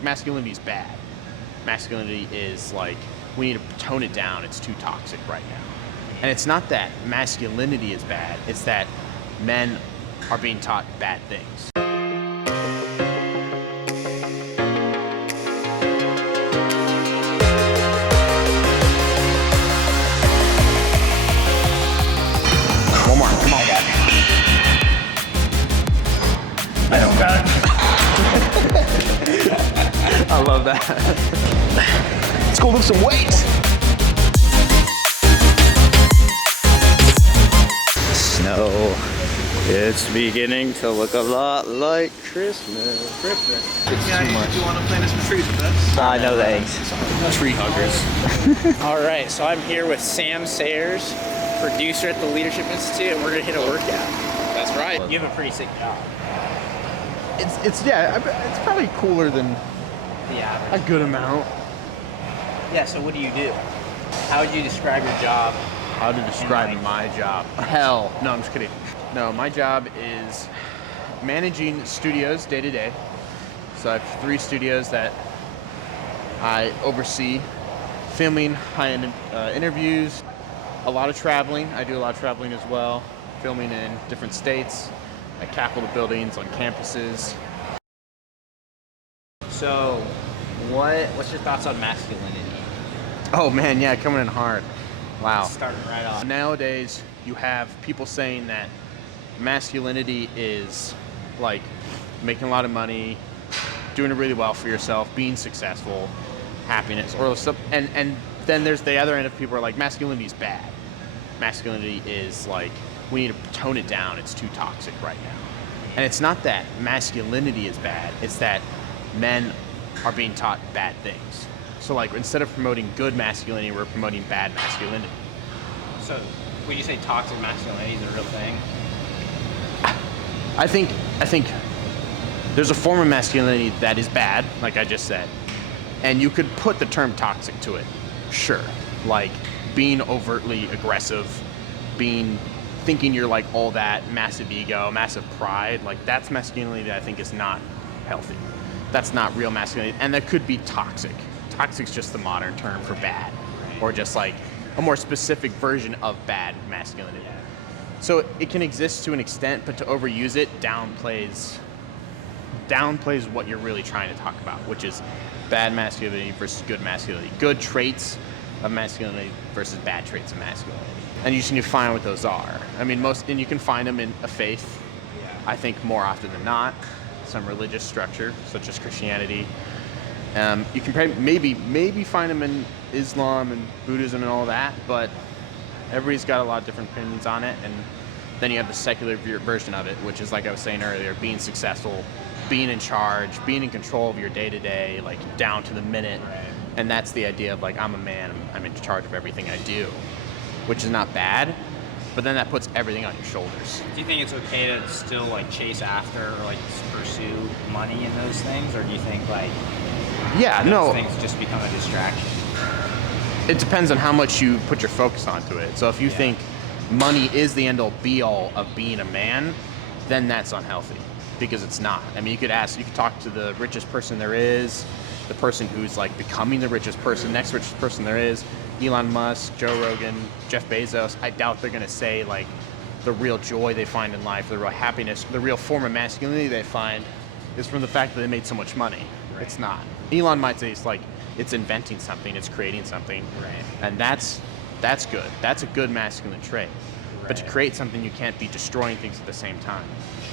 Masculinity is bad. Masculinity is like, we need to tone it down. It's too toxic right now. And it's not that masculinity is bad, it's that men are being taught bad things. One more, come on. I don't got it. I love that. Let's go lift some weights. Snow. It's beginning to look a lot like Christmas. It's too much. Do you want to plant some trees with us? I know thanks. Tree huggers. All right, so I'm here with Sam Sayers, producer at the Leadership Institute, and we're gonna hit a workout. That's right. You have a pretty sick job. It's probably cooler than The average. a good amount. Yeah, so what do you do? How would you describe your job? How to describe And, my job? Hell, no, I'm just kidding. No, my job is managing studios day to day. So I have 3 studios that I oversee, filming high-end interviews, a lot of traveling. I do a lot of traveling as well, filming in different states, at Capitol buildings, on campuses. So, what's your thoughts on masculinity? Oh man, yeah, coming in hard. Wow. Starting right off. Nowadays, you have people saying that masculinity is like making a lot of money, doing it really well for yourself, being successful, happiness, or stuff. And then there's the other end of people who are like, masculinity is bad. Masculinity is like, we need to tone it down. It's too toxic right now. And it's not that masculinity is bad. It's that men are being taught bad things. So like, instead of promoting good masculinity, we're promoting bad masculinity. So, would you say toxic masculinity is a real thing? I think there's a form of masculinity that is bad, like I just said, and you could put the term toxic to it. Sure, like being overtly aggressive, thinking you're like all that, massive ego, massive pride, like that's masculinity that I think is not healthy. That's not real masculinity, and that could be toxic. Toxic's just the modern term for bad, or just like a more specific version of bad masculinity. So it can exist to an extent, but to overuse it downplays what you're really trying to talk about, which is bad masculinity versus good masculinity. Good traits of masculinity versus bad traits of masculinity. And you just need to find what those are. I mean, and you can find them in a faith, I think more often than not, some religious structure, such as Christianity. You can maybe find them in Islam and Buddhism and all that, but everybody's got a lot of different opinions on it. And then you have the secular version of it, which is, like I was saying earlier, being successful, being in charge, being in control of your day-to-day, like down to the minute. Right. And that's the idea of like, I'm a man, I'm in charge of everything I do, which is not bad, but then that puts everything on your shoulders. Do you think it's okay to still like chase after or like pursue money in those things, or do you think like those things just become a distraction? It depends on how much you put your focus onto it. So if you think money is the end-all be-all of being a man, then that's unhealthy, because it's not. I mean, you could talk to the richest person there is, the person who's like becoming the richest person, next richest person there is, Elon Musk, Joe Rogan, Jeff Bezos. I doubt they're gonna say like the real joy they find in life, the real happiness, the real form of masculinity they find is from the fact that they made so much money. Right. It's not. Elon might say it's inventing something, it's creating something, right. And that's good. That's a good masculine trait. Right. But to create something, you can't be destroying things at the same time.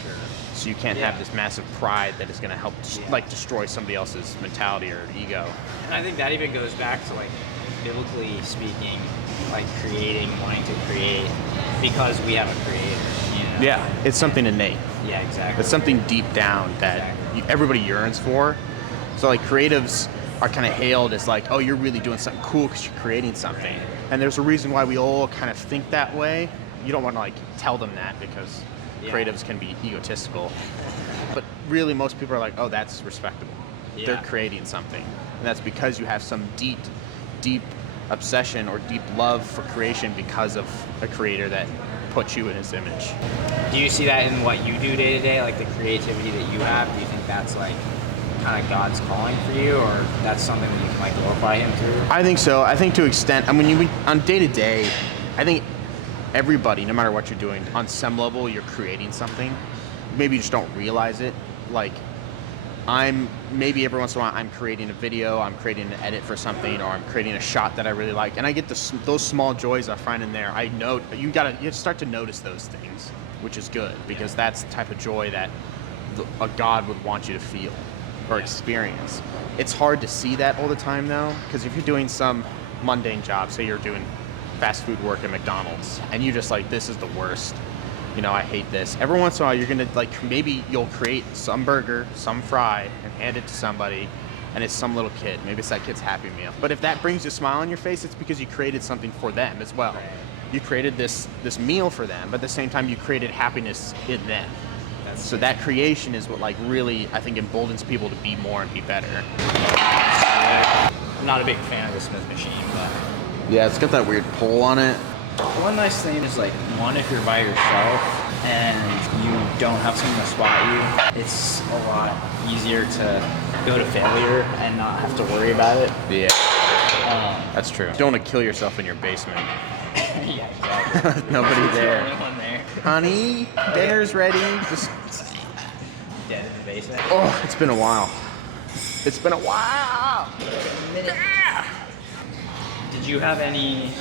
Sure. So you can't have this massive pride that is going to help like destroy somebody else's mentality or ego. And I think that even goes back to like biblically speaking, like wanting to create because we have a creator. You know? Yeah, it's something innate. Yeah, exactly. It's something deep down that everybody yearns for. So like creatives are kind of hailed as like, oh, you're really doing something cool because you're creating something. And there's a reason why we all kind of think that way. You don't want to like tell them that because creatives can be egotistical. But really most people are like, oh, that's respectable. Yeah. They're creating something. And that's because you have some deep obsession or deep love for creation because of a creator that put you in his image. Do you see that in what you do day to day, like the creativity that you have? Do you think that's like kind of God's calling for you, or that's something that you can like glorify Him through? I think so. I think to extent, I mean, you on day to day, I think everybody, no matter what you're doing, on some level, you're creating something. Maybe you just don't realize it. Like, maybe every once in a while I'm creating a video, I'm creating an edit for something, or I'm creating a shot that I really like, and I get those small joys I find in there. I know you start to notice those things, which is good, because that's the type of joy that a God would want you to feel or experience. It's hard to see that all the time though, because if you're doing some mundane job, say you're doing fast food work at McDonald's, and you just like, this is the worst. You know, I hate this. Every once in a while, you're gonna like, maybe you'll create some burger, some fry, and hand it to somebody, and it's some little kid. Maybe it's that kid's Happy Meal. But if that brings a smile on your face, it's because you created something for them as well. You created this meal for them, but at the same time, you created happiness in them. So that creation is what like really, I think, emboldens people to be more and be better. I'm not a big fan of the Smith machine, but Yeah, it's got that weird pull on it. one nice thing is like, one, if you're by yourself and you don't have someone to spot you, it's a lot easier to go to failure and not have to worry about it. Yeah, that's true. Don't want to kill yourself in your basement. Yeah, exactly. Nobody You're the there. only one there. Honey, dinner's ready. Just, Dead in the basement. oh, it's been a while. It's been a while. Did you have any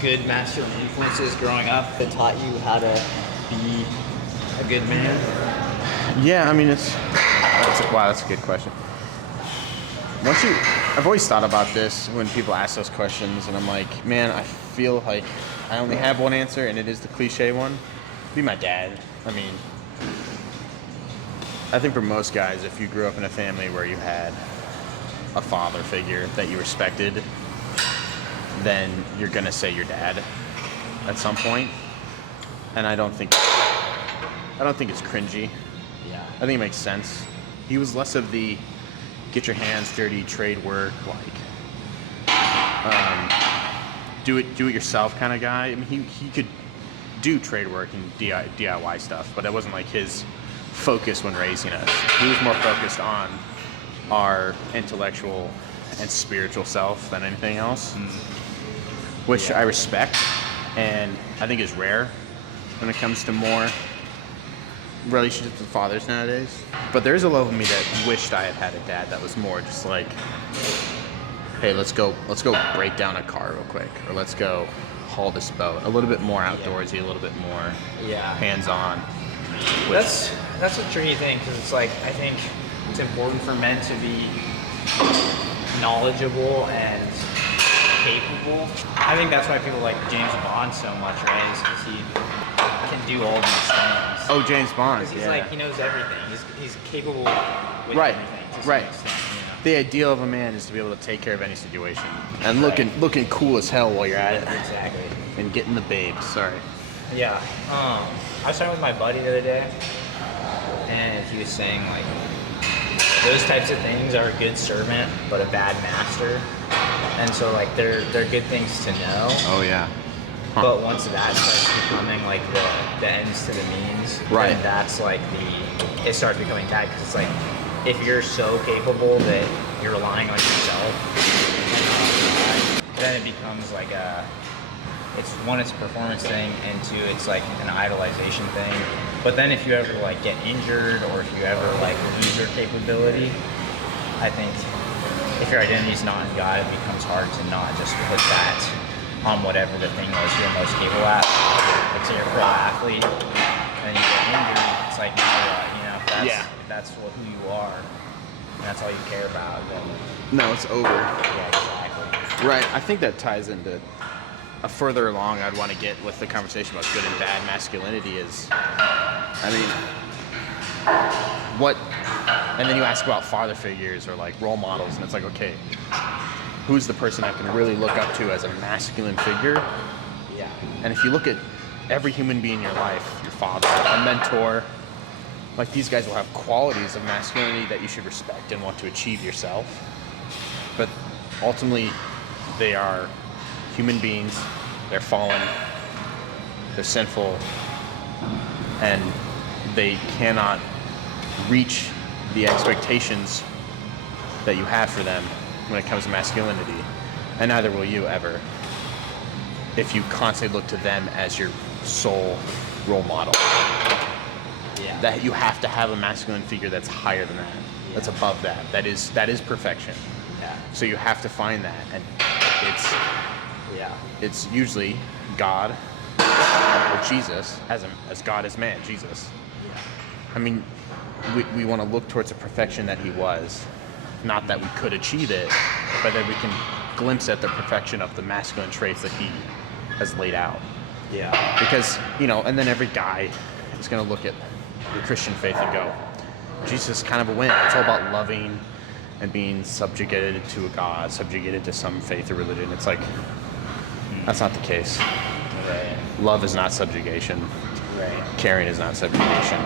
good masculine influences growing up that taught you how to be a good man? Yeah, I mean, that's a good question. I've always thought about this when people ask those questions, and I'm like, man, I feel like I only have one answer, and it is the cliche one. Be my dad. I mean, I think for most guys, if you grew up in a family where you had a father figure that you respected, then you're gonna say your dad at some point. And I don't think it's cringy. Yeah. I think it makes sense. He was less of the get your hands dirty trade work, like do it yourself kind of guy. I mean, he could do trade work and DIY stuff, but that wasn't like his focus when raising us. He was more focused on our intellectual and spiritual self than anything else, which I respect, and I think is rare when it comes to more relationships with fathers nowadays. But there's a level of me that wished I had a dad that was more just like, hey, let's go break down a car real quick, or let's go haul this boat. A little bit more outdoorsy, a little bit more hands-on. That's a tricky thing, because it's like, I think it's important for men to be knowledgeable and capable. I think that's why people like James Bond so much, right? Is because he can do all these things. Oh, James Bond. Because he's like, he knows everything. He's capable with Right, everything. To right. some extent, you know? The ideal of a man is to be able to take care of any situation and looking cool as hell while you're at it. Exactly. And getting the babes. Sorry. Yeah. I was talking with my buddy the other day, and he was saying like, those types of things are a good servant, but a bad master. And so like they're good things to know. Oh yeah. But once that starts becoming like the ends to the means, right, then that's like it starts becoming bad, because it's like, if you're so capable that you're relying on yourself, then it becomes like it's a performance thing, and two, it's like an idolization thing. But then if you ever like get injured, or if you ever like lose your capability, I think if your identity is not in God, it becomes hard to not just put that on whatever the thing was you're most capable at. Like, say you're a pro athlete, and you get injured, it's like, if that's who you are, and that's all you care about, then No, it's over. yeah, exactly. Right. I think that ties into a further along I'd want to get with the conversation about good and bad masculinity is, I mean, what, and then you ask about father figures or like role models, and it's like, okay, who's the person I can really look up to as a masculine figure? Yeah. And if you look at every human being in your life, your father, a mentor, like these guys will have qualities of masculinity that you should respect and want to achieve yourself. But ultimately, they are human beings, they're fallen, they're sinful, and they cannot reach the expectations that you have for them when it comes to masculinity, and neither will you ever if you constantly look to them as your sole role model. Yeah. That you have to have a masculine figure that's higher than that, that's above that. That is perfection. Yeah. So you have to find that, and Yeah. it's usually God or Jesus as God as man, Jesus. Yeah. I mean, we want to look towards the perfection that he was, not that we could achieve it, but that we can glimpse at the perfection of the masculine traits that he has laid out. Yeah. Because, you know, and then every guy is going to look at the Christian faith and go, Jesus is kind of a wimp. It's all about loving and being subjugated to a God, subjugated to some faith or religion. It's like, that's not the case. Right. Love is not subjugation. Right. Caring is not subjugation.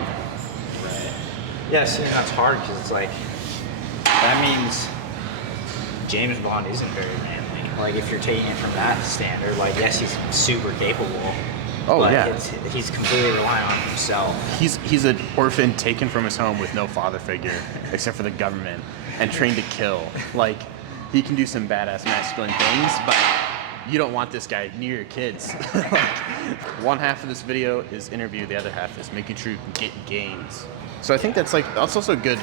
Right. Yeah, see, that's hard because it's like, that means James Bond isn't very manly. Like, if you're taking it from that standard, like, yes, he's super capable. Oh, but yeah. He's completely relying on himself. He's an orphan taken from his home with no father figure except for the government and trained to kill. Like, he can do some badass masculine things, but you don't want this guy near your kids. One half of this video is interview, the other half is making sure you can get gains. So I think that's also a good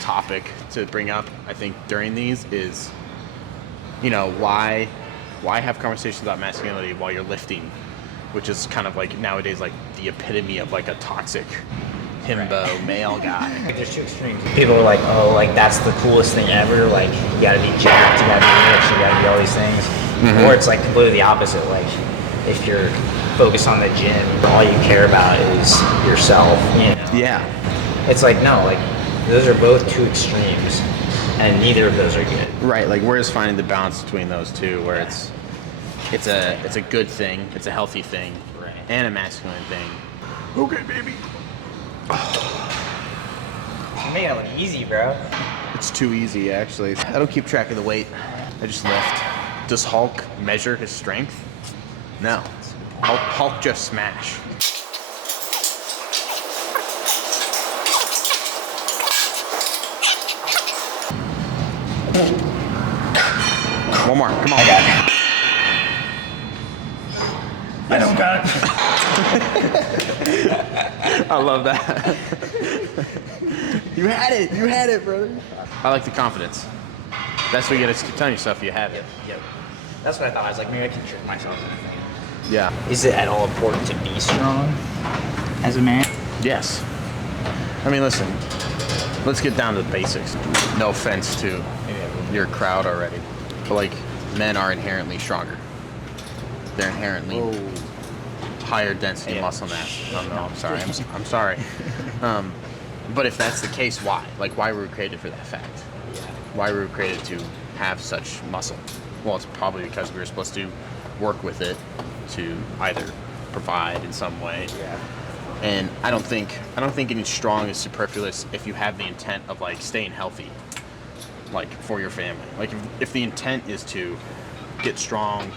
topic to bring up, I think, during these is, you know, why have conversations about masculinity while you're lifting, which is kind of like nowadays like the epitome of like a toxic himbo male guy. Like, there's two extremes. People are like, oh, like, that's the coolest thing ever. Like, you gotta be jacked, you gotta be rich, you gotta be all these things. Mm-hmm. Or it's like completely the opposite. Like, if you're focused on the gym, all you care about is yourself. You know? Yeah. It's like, no, like, those are both two extremes, and neither of those are good. Right, like where's finding the balance between those two where it's a good thing, it's a healthy thing, Right. and a masculine thing. Okay, baby. You make it look easy, bro. It's too easy, actually. I don't keep track of the weight. I just lift. Does Hulk measure his strength? No. Hulk just smash. One more, come on. I got it. I don't got it. I love that. You had it, brother. I like the confidence. That's what you gotta keep telling yourself you have it. Yep. That's what I thought. I was like, maybe I can trick myself into thinking. Yeah. Is it at all important to be strong as a man? Yes. I mean, listen, let's get down to the basics. No offense to your crowd already, but like, men are inherently stronger. They're inherently higher density muscle mass. Oh no, I'm sorry. I'm sorry. But if that's the case, why? Like, why were we created for that fact? Why were we created to have such muscle? Well, it's probably because we were supposed to work with it to either provide in some way. Yeah. And I don't think getting strong is superfluous if you have the intent of like staying healthy, like for your family. Like if the intent is to get strong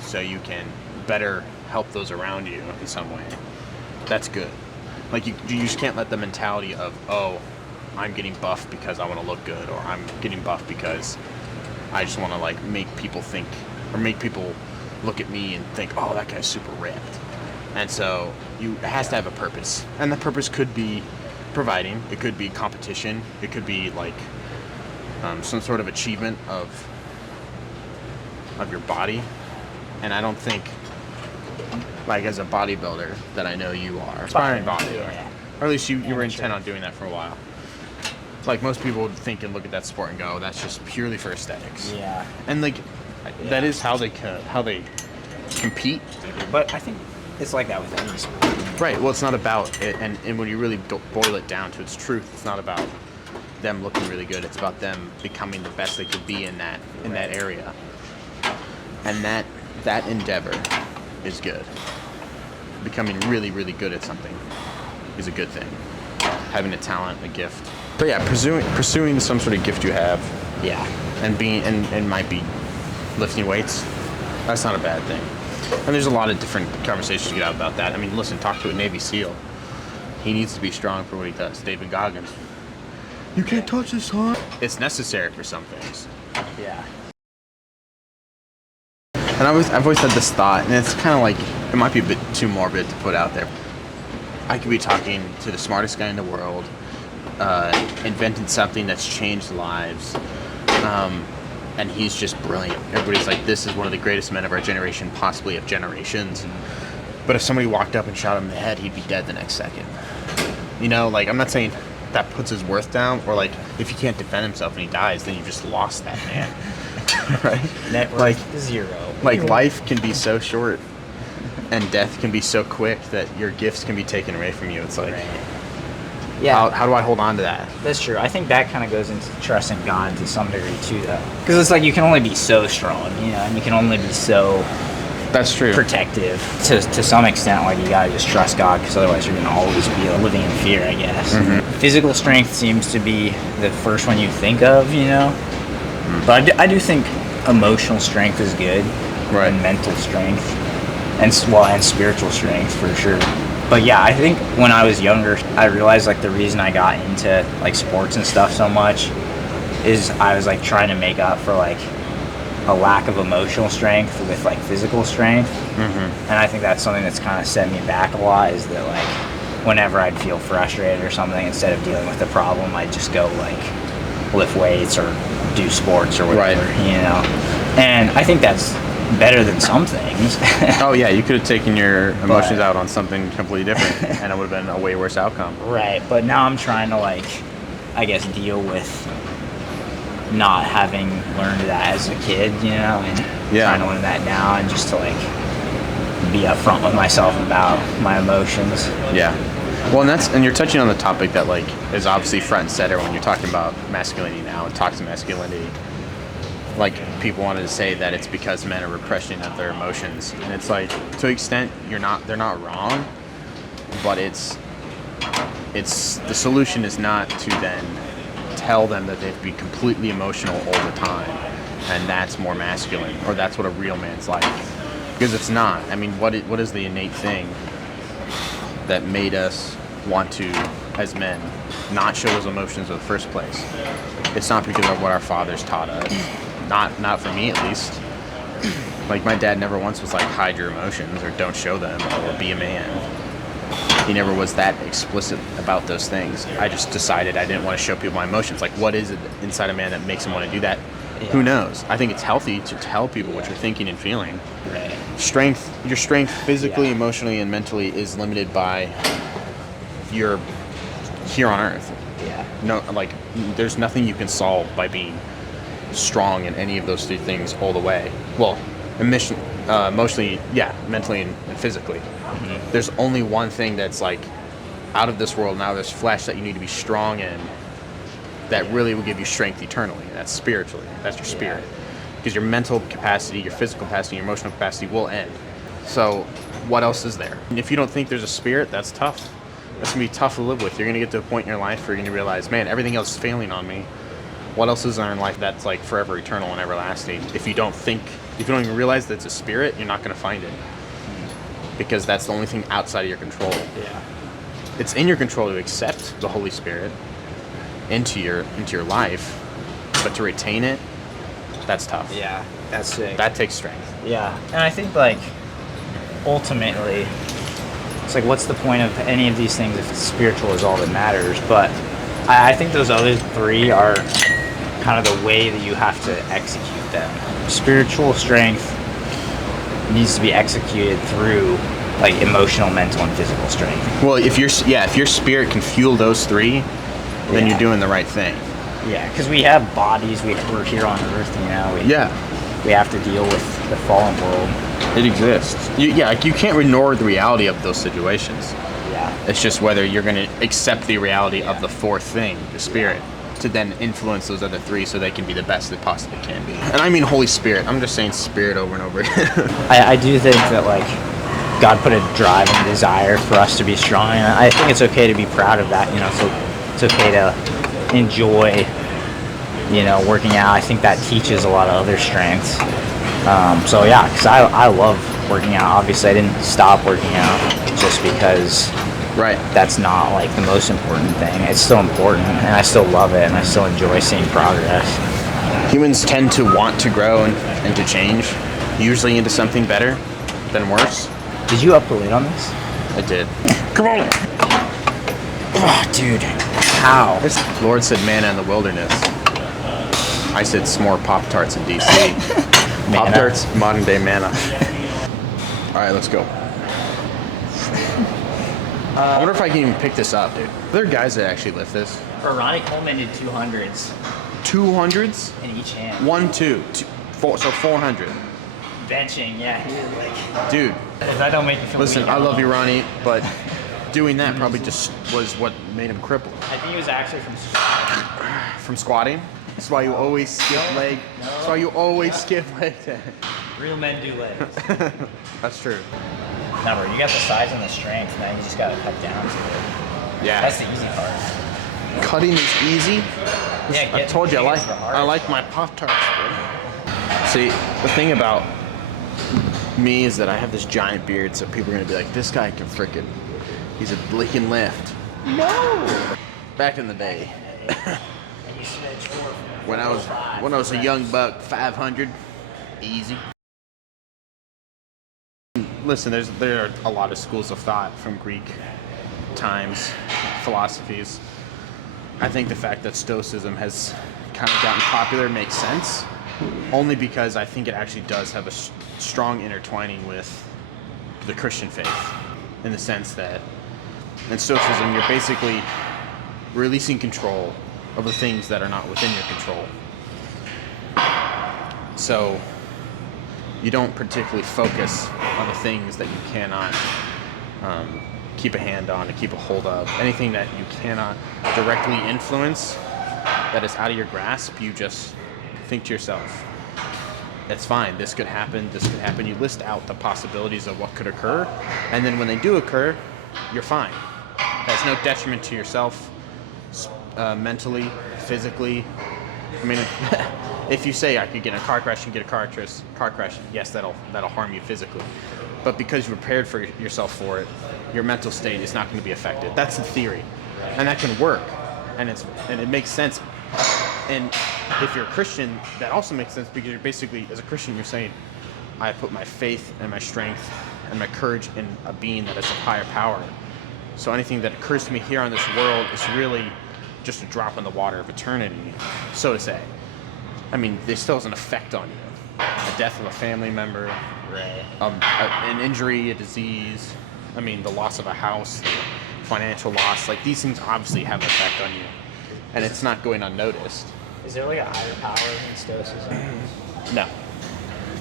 so you can better help those around you in some way, that's good. Like you just can't let the mentality of, oh, I'm getting buff because I want to look good, or I'm getting buff because I just want to like make people think, or make people look at me and think, oh, that guy's super ripped. And so it has to have a purpose, and the purpose could be providing, it could be competition, it could be like some sort of achievement of your body. And I don't think, like, as a bodybuilder that I know you are, aspiring bodybuilder, or at least you were intent on doing that for a while. Like most people would think and look at that sport and go, that's just purely for aesthetics. Yeah. And like that is how they compete. But I think it's like that with any sport. Right. Well, it's not about it, and when you really boil it down to its truth, it's not about them looking really good. It's about them becoming the best they could be in that area. And that endeavor is good. Becoming really, really good at something is a good thing. Having a talent, a gift. But yeah, pursuing some sort of gift you have. Yeah. And might be lifting weights. That's not a bad thing. And there's a lot of different conversations to get out about that. I mean, listen, talk to a Navy SEAL. He needs to be strong for what he does. David Goggins. You can't touch this, huh? It's necessary for some things. Yeah. And I've always had this thought, and it's kind of like, it might be a bit too morbid to put out there. I could be talking to the smartest guy in the world, invented something that's changed lives, and he's just brilliant. Everybody's like, this is one of the greatest men of our generation, possibly of generations. But if somebody walked up and shot him in the head, he'd be dead the next second. You know, like, I'm not saying that puts his worth down, or like, if he can't defend himself and he dies, then you just lost that man. Right? Net worth Like, 0. like, life can be so short, and death can be so quick that your gifts can be taken away from you. It's like, Yeah. how do I hold on to that? That's true. I think that kind of goes into trusting God to some degree too, though, because it's like you can only be so strong, you know, and you can only be so That's true. protective to some extent. Like, you gotta just trust God, because otherwise you're gonna always be living in fear, I guess. Physical strength seems to be the first one you think of, you know, but I do think emotional strength is good, Right. and mental strength, and spiritual strength for sure. But yeah, I think when I was younger, I realized like the reason I got into like sports and stuff so much is I was like trying to make up for like a lack of emotional strength with like physical strength. And I think that's something that's kind of set me back a lot, is that like whenever I'd feel frustrated or something, instead of dealing with the problem, I'd just go like lift weights or do sports or whatever, Right. you know. And I think that's better than some things. Oh yeah, you could have taken your emotions out on something completely different, and it would have been a way worse outcome. Right, but now I'm trying to like, I guess, deal with not having learned that as a kid, you know, and Yeah. trying to learn that now, and just to like be upfront with myself about my emotions. Yeah. Well, and you're touching on the topic that like is obviously front and center when you're talking about masculinity now and toxic masculinity. Like, people wanted to say that it's because men are repressing of their emotions, and it's like, to an extent, they're not wrong, but it's the solution is not to then tell them that they have to be completely emotional all the time, and that's more masculine, or that's what a real man's like, because it's not. I mean, what is the innate thing that made us want to, as men, not show those emotions in the first place? It's not because of what our fathers taught us. Not for me, at least. Like, my dad never once was like, hide your emotions, or don't show them, or be a man. He never was that explicit about those things. I just decided I didn't want to show people my emotions. Like, what is it inside a man that makes him want to do that? Yeah. Who knows? I think it's healthy to tell people what you're thinking and feeling. Right. Your strength physically, Yeah. emotionally, and mentally is limited by your here on Earth. Yeah. No, like, there's nothing you can solve by being strong in any of those three things all the way. Well, emotionally, yeah, mentally and physically. There's only one thing that's like out of this world, now there's flesh, that you need to be strong in, that really will give you strength eternally. And that's spiritually. That's your spirit. Because your mental capacity, your physical capacity, your emotional capacity will end. So what else is there? And if you don't think there's a spirit, that's tough. That's going to be tough to live with. You're going to get to a point in your life where you're going to realize, man, everything else is failing on me. What else is there in life that's like forever eternal and everlasting? If you don't even realize that it's a spirit, you're not going to find it. Because that's the only thing outside of your control. Yeah. It's in your control to accept the Holy Spirit into your life, but to retain it, that's tough. Yeah. That's sick. That takes strength. Yeah, and I think like ultimately, it's like, what's the point of any of these things if spiritual is all that matters? But I think those other three are kind of the way that you have to execute them. Spiritual strength needs to be executed through like emotional, mental, and physical strength. Well, if your spirit can fuel those three, then you're doing the right thing. Yeah, because we have bodies. We're here on Earth, you know. We have to deal with the fallen world. It exists. Like, you can't ignore the reality of those situations. Yeah. It's just whether you're going to accept the reality of the fourth thing, the spirit, to then influence those other three so they can be the best they possibly can be. And I mean Holy Spirit. I'm just saying spirit over and over again. I do think that like God put a drive and desire for us to be strong, and I think it's okay to be proud of that. You know, so it's okay to enjoy, you know, working out. I think that teaches a lot of other strengths. So yeah, because I love working out. Obviously, I didn't stop working out just because Right. that's not like the most important thing. It's still important, and I still love it, and I still enjoy seeing progress. Humans tend to want to grow and to change, usually into something better than worse. Did you up the lid on this? I did. Come on! Oh, dude, how? Lord said manna in the wilderness. I said s'more Pop-Tarts in DC. Pop-Tarts, modern day manna. All right, let's go. I wonder if I can even pick this up, dude. There are guys that actually lift this. Ronnie Coleman did 200s 200s? in each hand. 1, 2, 4, so 400. Benching, yeah, he was like. Dude, If that don't make you feel listen, weak, I don't love know. you, Ronnie, but doing that probably just was what made him crippled. I think he was actually from. From squatting? That's why you always skip leg. That's why you always skip leg day. Real men do legs. That's true. No, bro, you got the size and the strength, now you just gotta cut down to it. Yeah. That's the easy part. Cutting is easy. Yeah, I told you I getting the hardest. I like my Pop-Tarts. See, the thing about me is that I have this giant beard, so people are gonna be like, this guy can frickin', he's a licking lift. No. Back in the day, when I was a young buck, 500, easy. Listen, there are a lot of schools of thought from Greek times, philosophies. I think the fact that Stoicism has kind of gotten popular makes sense, only because I think it actually does have a strong intertwining with the Christian faith, in the sense that in Stoicism you're basically releasing control of the things that are not within your control. So you don't particularly focus on the things that you cannot keep a hand on and keep a hold of. Anything that you cannot directly influence, that is out of your grasp, you just think to yourself, it's fine, this could happen, this could happen. You list out the possibilities of what could occur, and then when they do occur, you're fine. There's no detriment to yourself, mentally, physically. I mean, if you say I could get in a car crash and get a car crash, yes, that'll harm you physically. But because you prepared for yourself for it, your mental state is not going to be affected. That's the theory, and that can work, and it makes sense. And if you're a Christian, that also makes sense, because you're basically, as a Christian, you're saying, I put my faith and my strength and my courage in a being that is of higher power. So anything that occurs to me here on this world is really just a drop in the water of eternity, so to say. I mean, there still has an effect on you. A death of a family member, Right. an injury, a disease, I mean, the loss of a house, financial loss, like these things obviously have an effect on you. And it's not going unnoticed. Is there like a higher power in Stoicism? No.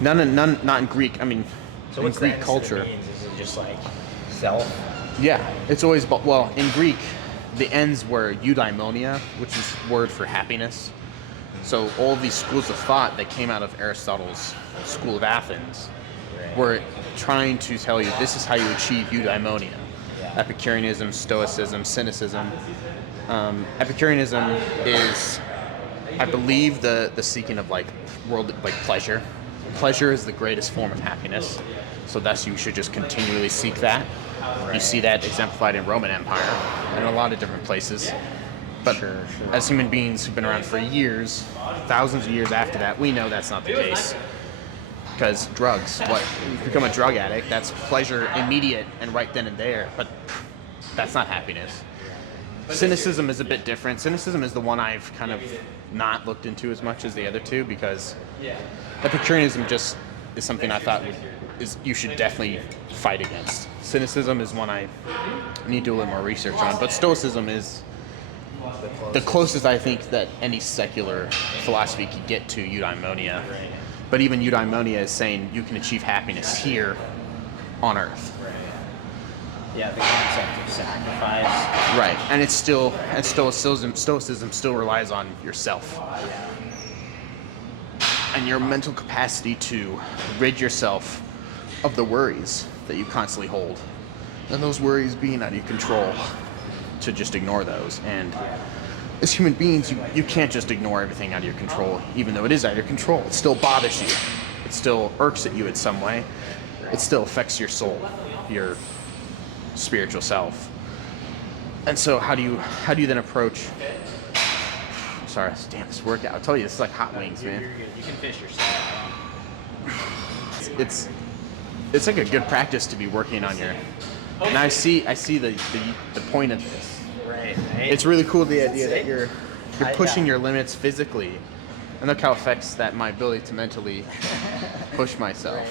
None, not in Greek, I mean, So in what's Greek the ends culture. that it means? Is it just like self? Yeah, it's always, well, in Greek, the ends were eudaimonia, which is word for happiness. So all of these schools of thought that came out of Aristotle's school of Athens were trying to tell you this is how you achieve eudaimonia. Epicureanism, Stoicism, Cynicism. Epicureanism is, I believe, the seeking of like pleasure. Pleasure is the greatest form of happiness. So thus you should just continually seek that. You see that exemplified in Roman Empire and in a lot of different places. But as human beings who've been around for years, thousands of years after that, we know that's not the case. Because drugs, what, you become a drug addict, that's pleasure immediate and right then and there, but that's not happiness. Cynicism is a bit different. Cynicism is the one I've kind of not looked into as much as the other two, because Epicureanism just is something I thought you should definitely fight against. Cynicism is one I need to do a little more research on, but Stoicism is the closest I think that any secular philosophy could get to eudaimonia. But even eudaimonia is saying you can achieve happiness here on earth. Yeah, the concept of sacrifice. Right, and it's still, and Stoicism still relies on yourself and your mental capacity to rid yourself of the worries that you constantly hold, and those worries being out of your control, to just ignore those. And as human beings, you can't just ignore everything out of your control, even though it is out of your control. It still bothers you. It still irks at you in some way. It still affects your soul, your spiritual self. And so how do you then approach? Sorry, damn this workout. I'll tell you, this is like hot wings, man. You're good. You can fish yourself. It's like a good practice to be working on your. And I see the point of this. Right. It's really cool, the idea that you're pushing yeah. your limits physically, and look how it affects that my ability to mentally push myself.